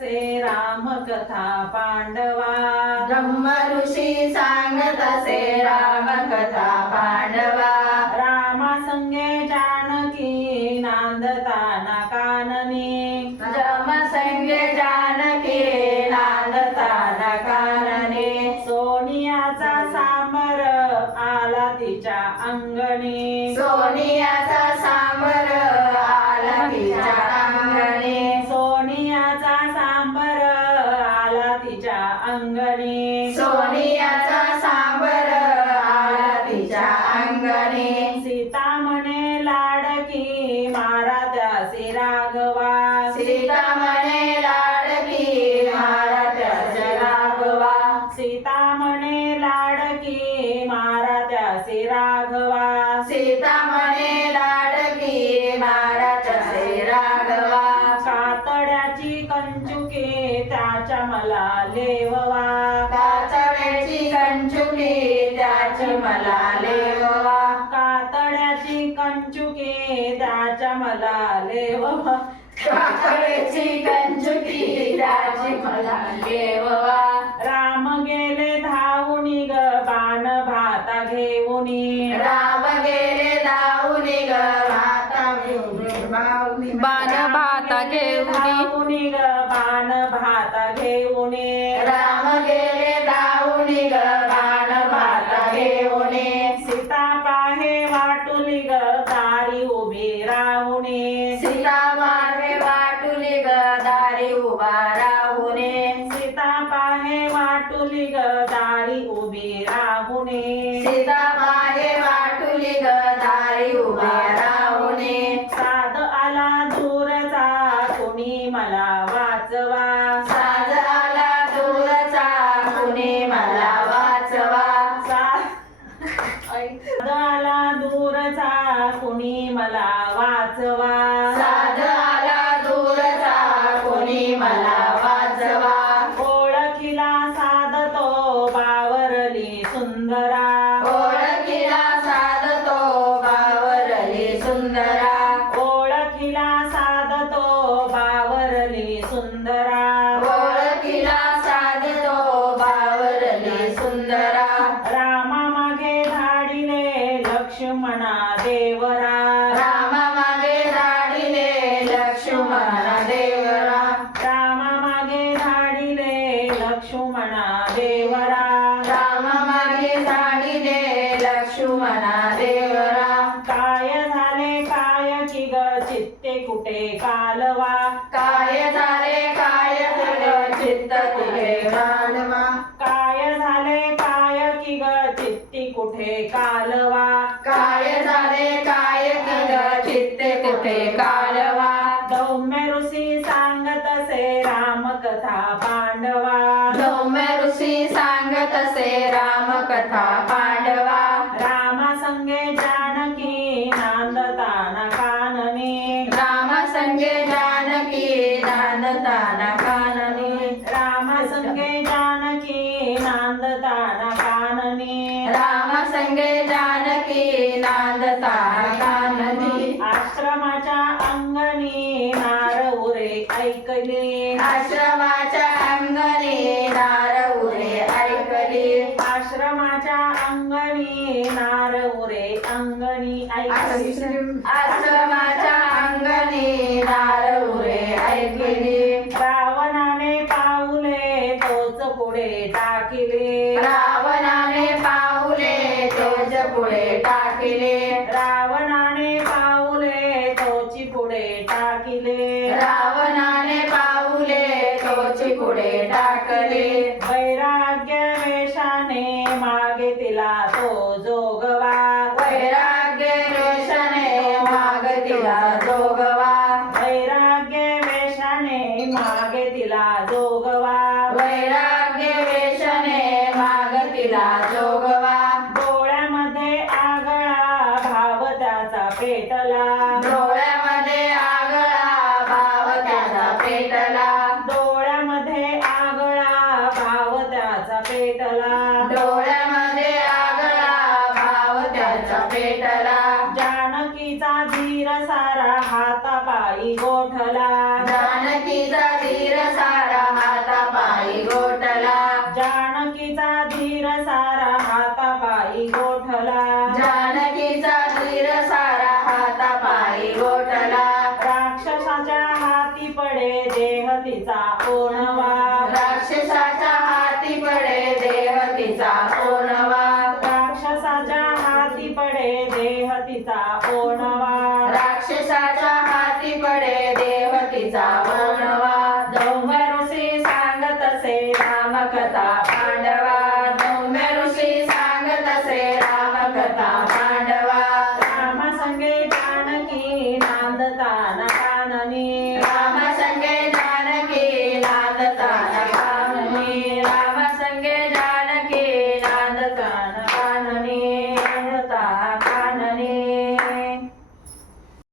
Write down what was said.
से राम कथा पांडवा ब्रह्म ऋषी सांगत असे राम कथा पांडवा रामा संगे जानकी नांदताना काननी जम संगे जानकी नांदताना कानने सोनियाचा सांबर आला तिच्या अंगणी सोनियाचा सांबर आला तिच्या अंगणी सोनियाचा सांबर आला तिच्या अंगणी सोनियाचा सांबर आला तिच्या अंगणी सीता म्हणे लाडकी मारा त्यासी राघवा सीता म्हणे लाडकी मारा त्याचे राघवा सीता म्हणे लाडकी मारा त्यासी राघवा सीता म्हणे लाडकी मारा त्याचे राघवा कातड्याची कंचुकी त्याच्या मला लेववा कातड्याची कंचुकी त्याची मला लेववा कातड्याची कंचुकी त्याच्या मला लेववा कातड्याची कंचुकी त्याची मला लेववा राम गेले धावूनी ग बाण भाता घेऊनी राम गेले धावूनी ग भाता घेऊनी बाण भाता घेऊनी धावूनी ग बाण भाता घेऊनी राम गेले धावूनी ग बाण भाता घेऊनी सीता पाहे वाटुली ग दारी उभी राहुनी सीता मागे वाटुली ग दारी उभा राहुने सीता पाहे वाटुली ग दारी उभी राहुनी सीता मागे वाटुली ग दारी उभा राहुने साध आला दूरचा कुणी मला वाचवा साज आला दूरचा कुणी मला वाचवा साध आला दूरचा कुणी मला वाचवा साज आला दूरचा कुणी मला वाचवा ओळखीला साधतो बावरली सुंदरा ओळखीला साधतो बावरली सुंदरा ओळखीला साधतो बावरली सुंदरा ओळखीला साधतो बावरली सुंदरा रामा मागे धाडिले लक्ष्मणा देवरा रामा मागे धाडिले लक्ष्मणा देवरा रामा मागे धाडिले लक्ष्मणा देवरा रामा मागे धाडिले लक्ष्मणा देवरा काय झाले काय की ग चित्ते कुठे कालवा काय झाले काय तुझ चित्त कुठे कालवा काय झाले काय की ग चित्ती कुठे कालवा काय झाले काय तुझ चित्ते कुठे कालवा सौम्य ऋषी सांगत असे राम कथा पांडवा सौम्य ऋषी सांगत असे राम कथा पांडवा रामा संगे जानकी नांदताना काननी रामा संगे जानकी नांदताना काननी रामा संगे जानकी नांदताना काननी रामा संगे जानकी नांदताना काननी आश्रमाच्या अंगणी नार उरे ऐकली आश्रमाच्या अंगणी नार उरे ऐकली आश्रमाच्या अंगणी नार उरे अंगणी ऐकली आश्रमाच्या अंगणी नार उरे ऐकली रावणाने पाऊले तोच पुढे टाकिले रावणाने पाऊले तोच पुढे टाकिले रावणाने पाऊले तोची पुढे टाकिले रावणाने पाऊले तोची पुढे टाकले वैराग्य वेशाने मागे तिला तो जोगवा वैराग्य वेशाने माग तिला जोगवा वैराग्य वेशाने मागे तिला जोगवा वैराग्य वेशाने माग तिला जोगवा डोळ्यामध्ये आगळा भाव त्याचा पेटला डोळ्यामध्ये आगळा भाव त्याचा पेटला डोळ्यामध्ये आगळा भाव त्याचा पेटला डोळ्यामध्ये आगळा भाव त्याचा पेटला जानकीचा धीर सारा हातापायी गोठला जानकीचा धीर सारा हाती पडे देह तिचा ओणवा राक्षसाच्या हाती पडे देह तिचा ओणवा राक्षसाच्या हाती पडे देह तिचा ओणवा राक्षसाच्या हाती पडे देह तिचा ओणवा धौम्य ऋषी सांगत असे रामकथा पांडवा धौम्य ऋषी सांगत असे रामकथा पांडवा राम संगे जानकी नांदताना काननी राम